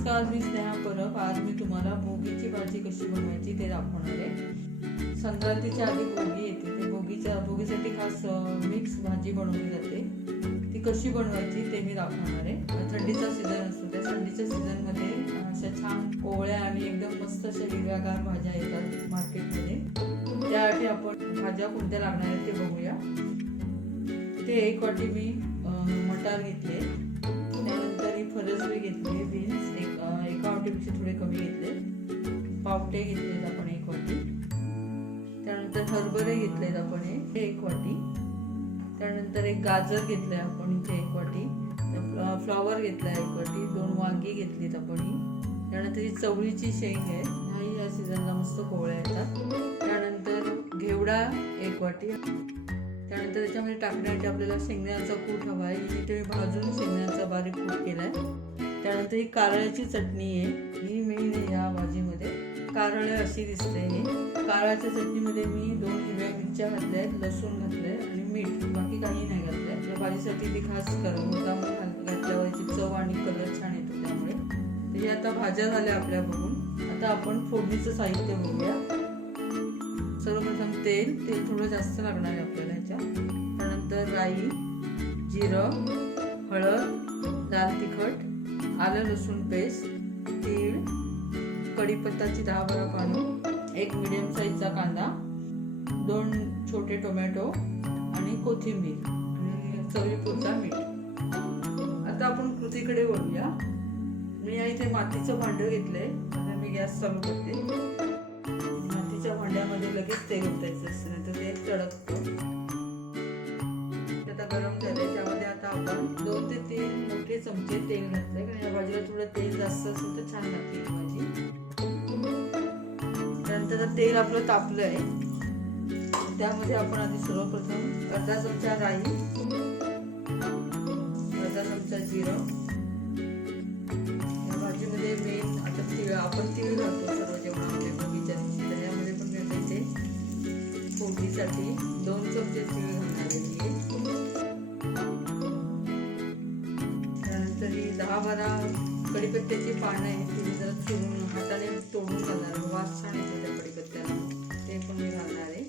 नमस्कार, मी स्नेहा परब. आज मी तुम्हाला भोगीची भाजी कशी बनवायची ते दाखवणार आहे. संक्रांतीच्या आधी भोगी येते, ते भोगीसाठी खास मिक्स भाजी बनवली जाते. ती कशी बनवायची ते मी दाखवणार आहे. थंडीचा सीझन असतो, त्या थंडीच्या सीझनमध्ये अशा छान कोवळ्या आणि एकदम मस्त अशा हिरव्यागार भाज्या येतात मार्केटमध्ये. त्यासाठी आपण भाज्या कोणत्या लागणार आहेत ते बघूया. ते 1 वाटी मी मटार घेतले, त्यानंतर ही फरसबी घेतली, बीन्स एका वाटीपेक्षा थोडे कमी घेतले, पावटे घेतलेत आपण 1 वाटी, त्यानंतर हरभरे घेतलेत आपण हे 1 वाटी, त्यानंतर एक गाजर घेतलंय आपण इथे 1 वाटी, फ्लॉवर घेतलाय 1 वाटी, 2 वांगी घेतलीत आपण ही, त्यानंतर ही चवळीची शेंग आहे, ह्या सीझनला मस्त कोवळ्या येतात, त्यानंतर घेवडा 1 वाटी, त्यानंतर त्याच्यामध्ये टाकण्यासाठी आपल्याला शेंगदाण्याचा कूट हवा आहे. इथे मी भाजून शेंगदाण्याचा बारीक कूट केलाय. त्यानंतर ही कारळ्याची चटणी आहे, ही मेन आहे या भाजीमध्ये. कारळ अशी दिसते. ही कारळ्याच्या चटणीमध्ये मी 2 हिरव्या मिरच्या घातल्या आहेत, लसूण घातलंय आणि मीठ, बाकी काही नाही घातलंय. या भाजीसाठी ती खास मुद्दाम घातल्यावर याची चव आणि कलर छान येतो. त्यामुळे तर हे आता भाज्या झाल्या आपल्या बघून. आता आपण फोडणीचं साहित्य बघूया. सर्वप्रथम तेल थोडं जास्त लागणार आहे आपल्याला ह्याच्या. त्यानंतर राई, जिरं, हळद, लाल तिखट, आलं लसूण पेस्ट, तीळ, कढीपत्ताची 10-12 पानं, 1 मिडियम साईजचा कांदा, 2 छोटे टोमॅटो आणि कोथिंबीर आणि चवीपुरता मीठ. आता आपण कृतीकडे वळूया. मी इथे मातीचं भांडं घेतलंय. आता मी गॅस चालू करते. मातीच्या भांड्यामध्ये लगेच तेल ओतायचं असतं, नाही तर ते चढकतं. आता गरम झालंय, त्यामध्ये आता आपण 2 ते 3 मोठे चमचे तेल घातलंय, कारण या भाजीला थोडं तेल जास्त असेल तर छान लागते ही भाजी. त्यानंतर तेल आपलं तापलं आहे, त्यामध्ये आपण आधी सर्वप्रथम अर्धा चमचा राई, अर्धा चमचा जिरं. या भाजीमध्ये मेन आता तीळ, आपण तीळ घालतो सर्व जेवणामध्ये भोगीच्या दिवशी, तर यामध्ये पण घालायचे. फोडणीसाठी 2 चमचे तीळ घालणार आहे. त्यानंतर ही 10-12 कढीपत्त्याची पानं आहेत, ती जरा चिरून हाताने तोडून घालणार आहे. वास छान येतो त्या कढीपत्त्याला, ते पण मी घालणार आहे.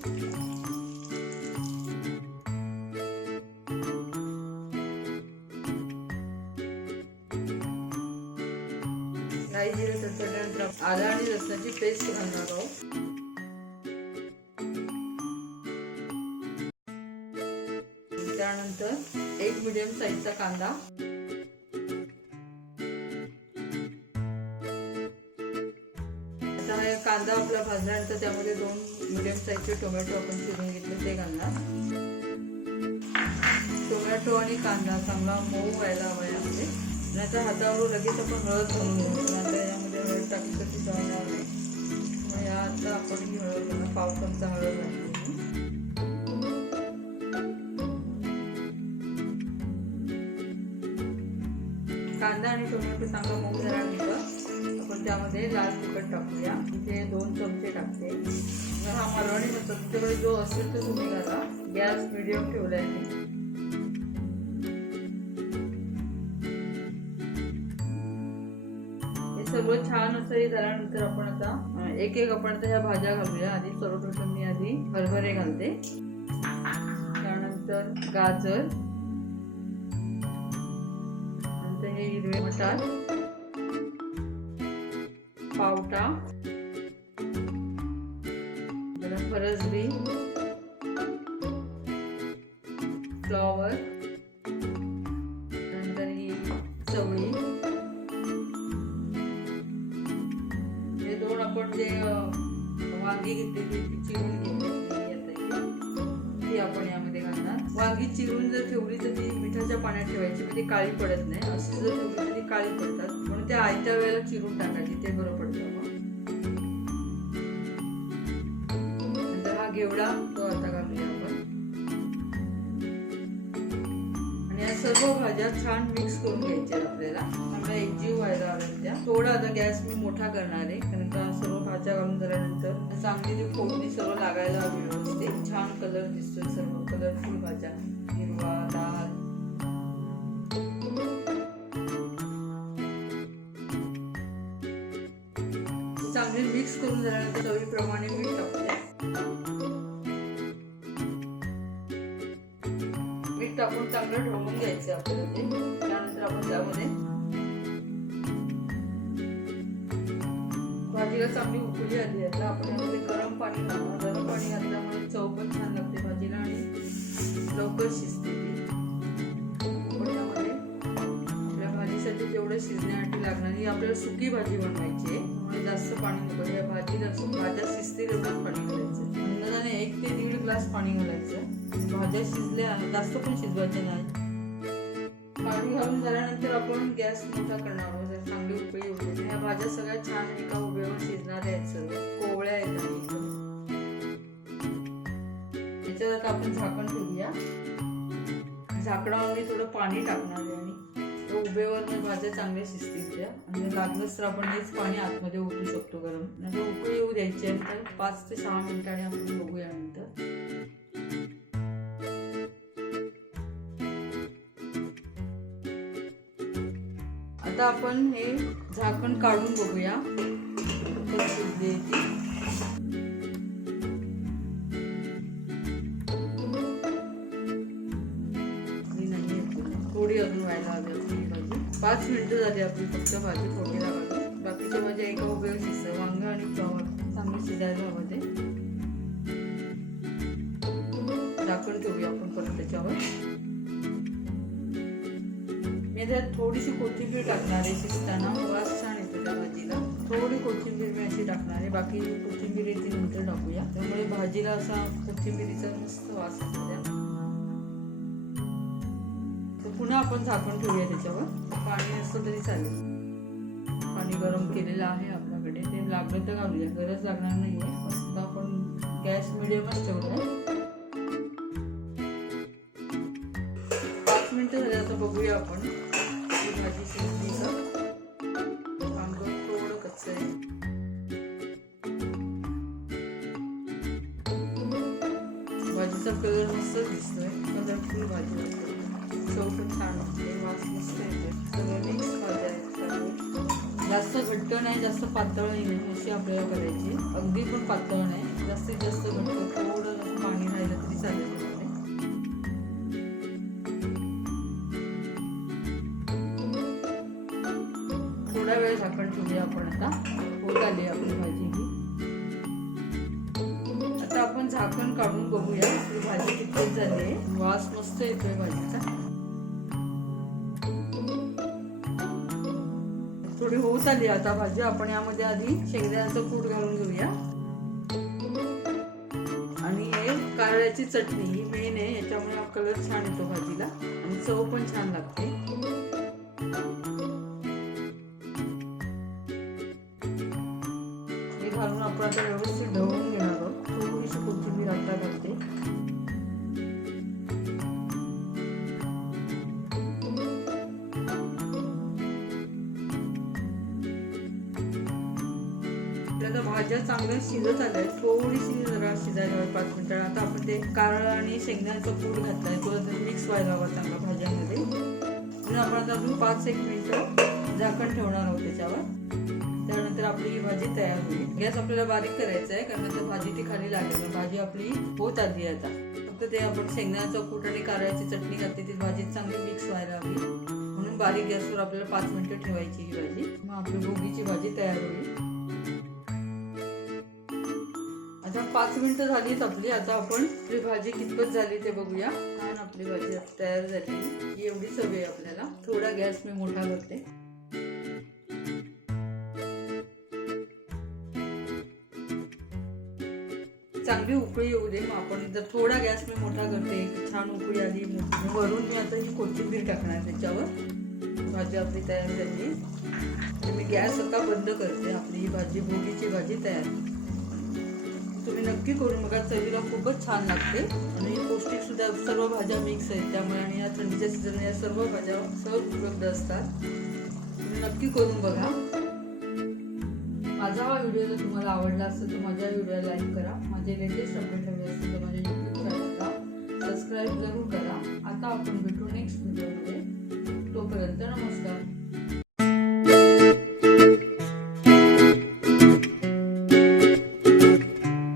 राई जिरे तडतडल्यानंतर आलं आणि लसणाची पेस्ट घालणार आहोत. त्यानंतर 1 मिडियम साईजचा कांदा, आता हा कांदा आपला भाजल्यानंतर त्यामध्ये 2 मिडियम साईजचे टोमॅटो आपण चिरून घेतले ते घालणार. टोमॅटो आणि कांदा चांगला मऊ व्हायला हवा यामध्ये. नाहीतर हातावर लगेच आपण हळद घालून घेऊ, आता यामध्ये हळद टाकली तर ती जळणार नाही. मग आता आपण ही हळद घालणार, 1/2 चमचा हळद घालतो. कांदा आणि टोमॅटो चांगला मऊ झाल्यानंतर आपण त्यामध्ये लाल तिखट टाकूया. इथे 2 चमचे टाकते. हा मालवणी मसाला तुमच्याकडे जो असेल तो तुम्ही घाला. गॅस मिडियम ठेवला आहे. हे सगळं छान असं हे झाल्यानंतर आपण आता एक आपण आता ह्या भाज्या घालूया. आधी सर्वप्रथम मी हरभरे घालते, त्यानंतर गाजर, हे हिरवे मटार, पावटा, फरसबी, फ्लॉवर, नंतर ही चवळी, हे 2 आपण जे वांगी घेतली ती चिरून घेतली ती आपण यामध्ये घालणार. वांगी चिरून जर ठेवली तर ती मिठाच्या पाण्यात ठेवायची, म्हणजे काळी पडत नाही. अशी जर ठेवली तर ती काळी पडतात, म्हणून त्या आयत्या वेळेला चिरून टाकायची, ते बरं पडतं. नंतर हा घेवडा तो आता घालूया आपण. आणि या सर्व भाज्या छान मिक्स करून घ्यायच्या आपल्याला, चांगला एकजीव व्हायला हव्या त्या. थोडा आता गॅस मी मोठा करणार आहे, कारण का सर्व भाज्या घालून झाल्यानंतर चांगली ती फोडणी सर्व लागायला हवी व्यवस्थित. छान कलर दिसतोय, सर्व कलरफुल भाज्या, हिरवा, लाल. चांगली मिक्स करून झाल्यानंतर चवीप्रमाणे मीठ टाकते. मीठ टाकून चांगलं ढवळून घ्यायचं आपल्याला ते. त्यानंतर आपण त्यामध्ये भाजीला चांगली उकळी आली आहे. आपण यामध्ये गरम पाणी घालू. गरम पाणी घातल्यामुळे चव पण छान लागते भाजीला आणि लवकर शिजते ती. आपण यामध्ये आपल्या भाजीसाठी जेवढं शिजण्यासाठी लागणार ही आपल्याला सुकी भाजी बनवायची आहे. त्यामुळे जास्त पाणी नको. या भाजीला भाज्या शिजतील एवढंच पाणी घालायचं. अंदाजाने 1 ते 1.5 ग्लास पाणी घालायचं. भाज्या शिजल्या जास्त पण शिजवायच्या नाही. पाणी घालून झाल्यानंतर आपण गॅस मोठा करणार आहोत. चांगली उकळी येऊ दे. या भाज्या सगळ्या छान एका उभेवर शिजणार आहेत. सर्व कोवळ्या आहेत. याच्यावर आता आपण झाकण ठेवूया. झाकणावर थोडं पाणी टाकणार आहे आणि उभेवर भाज्या चांगल्या शिजतील त्या. आणि लागलंच तर आपण हेच पाणी आतमध्ये ओतू शकतो गरम. नंतर उकळी येऊ द्यायची आहे. तर 5 ते 6 मिनिटांनी आपण बघूया नंतर. आता आपण हे झाकण काढून बघूया शिजली ती. थोडी अजून व्हायला हवी आपली भाजी. 5 मिनिटं झाली आपली फक्त भाजी फोडणीला घालून. बाकीच्या भाज्या एका उभ्यावर शिजतात. वांगा आणि फ्लॉवर चांगलं शिजायला हवं ते. झाकण ठेवूया आपण परत त्याच्यावर. मी त्यात थोडीशी कोथिंबीर टाकणार आहे. शिजताना वास छान येतो त्या भाजीला. थोडी कोथिंबीर मी अशी टाकणार आहे. बाकी कोथिंबीर येते नंतर टाकूया. त्यामुळे भाजीला असा कोथिंबीरीचा मस्त वास येतो त्या. पुन्हा आपण झाकण ठेवूया त्याच्यावर. पाणी नसतं तरी चालेल. पाणी गरम केलेलं आहे आपल्याकडे. ते लागलं तर घालूया. गरज लागणार नाहीये. फक्त आपण गॅस मिडियमच ठेवलाय. 5 मिनिटं झाले. आता बघूया आपण भाजी शिजली का. वांग थोडं कच्चं आहे. भाजीचा कलर मस्त दिसतोय. कलरफुल भाजी असते. चव पण छान असते. वास मस्त येते. सगळं मिक्स भाज्या आहेत. जास्त घट्ट नाही जास्त पातळही नाही अशी आपल्याला करायची. अगदी पण पातळ नाही. जास्तीत जास्त घट्ट थोडं पाणी राहिलं तरी चालेल. थोडा वेळ झाकण ठेवूया आपण. आता होत आली आपली भाजी ही. आता आपण झाकण काढून बघूया आपली भाजी किती झाली आहे. वास मस्त येतोय भाजीचा. थोडी होत आली आता भाजी. आपण यामध्ये आधी शेंगदाण्याचं कूट घालून घेऊया. आणि हे कारळ्याची चटणी ही मेन आहे. याच्यामुळे हा कलर छान येतो भाजीला आणि चव पण छान लागते. हे घालून आपण आता व्यवस्थित ढवळून घेणार आहोत. थोडीशी कोथिंबीर आता घालते. भाज्या चांगल्या शिजत आल्या. थोडीशी जरा शिजायला हवी 5 मिनिटांना. आता आपण ते कारळ आणि शेंगदाण्याचा कूट घातलाय. तो मिक्स व्हायला हवा चांगला भाज्यांमध्ये. म्हणून आपण आता अजून 5-1 मिनिटं झाकण ठेवणार आहोत त्याच्यावर. त्यानंतर आपली ही भाजी तयार होईल. गॅस आपल्याला बारीक करायचा आहे कारण आता भाजी ती खाली लागेल. भाजी आपली होत आली आता. फक्त ते आपण शेंगदाण्याचा कूट आणि कारळ्याची चटणी घातली ती भाजी चांगली मिक्स व्हायला हवी. म्हणून बारीक गॅसवर आपल्याला 5 मिनिटं ठेवायची ही भाजी. मग आपली भोगीची भाजी तयार होईल. आता 5 मिनिटं झालीच आपली. आता आपण आपली भाजी कितपत झाली ते बघूया. छान आपली भाजी तयार झाली. एवढीच हवी आहे आपल्याला. थोडा गॅस मी मोठा करते. चांगली उकळी येऊ दे. मग आपण जर थोडा गॅस मी मोठा करते. छान उकळी आली. वरून मी आता ही कोथिंबीर टाकणार त्याच्यावर. भाजी आपली तयार झाली. मी गॅस आता बंद करते. आपली ही भाजी भोगीची भाजी तयार. तुम्ही नक्की करून बघा. चवीला खूपच छान लागते आणि पौष्टिक सुद्धा. सर्व भाज्या मिक्स आहेत त्यामुळे. आणि या थंडीच्या सीझन या सर्व भाज्या सहज उपलब्ध असतात. तुम्ही नक्की करून बघा. माझा हा व्हिडिओ जर तुम्हाला आवडला असेल तर माझ्या व्हिडिओला लाईक करा. माझे लेटेस्ट अपडेट हवे असतील तर माझ्या यूट्यूब चॅनलला सबस्क्राईब जरूर करा. आता आपण भेटू नेक्स्ट व्हिडिओमध्ये. तोपर्यंत नमस्कार.